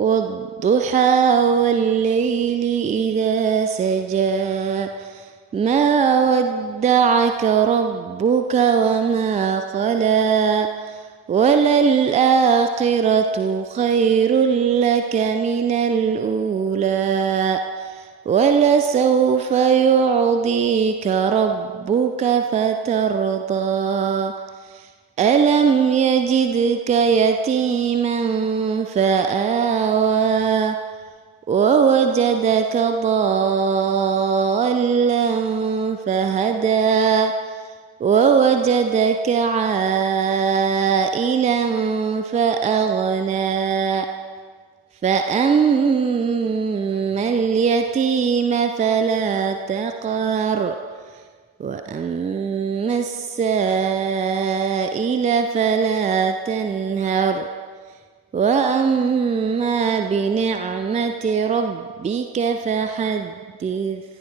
والضحى والليل إذا سجى ما ودعك ربك وما قلى وللآخرة خير لك من الأولى ولسوف يعطيك ربك فترضى ألم يجدك يتيما فآوى ووجدك ضالا فهدى ووجدك عائلا فأغنى فأما اليتيم فلا تقهر وأما السائل فلا تنهر وأما بنعمة ربك فحدث.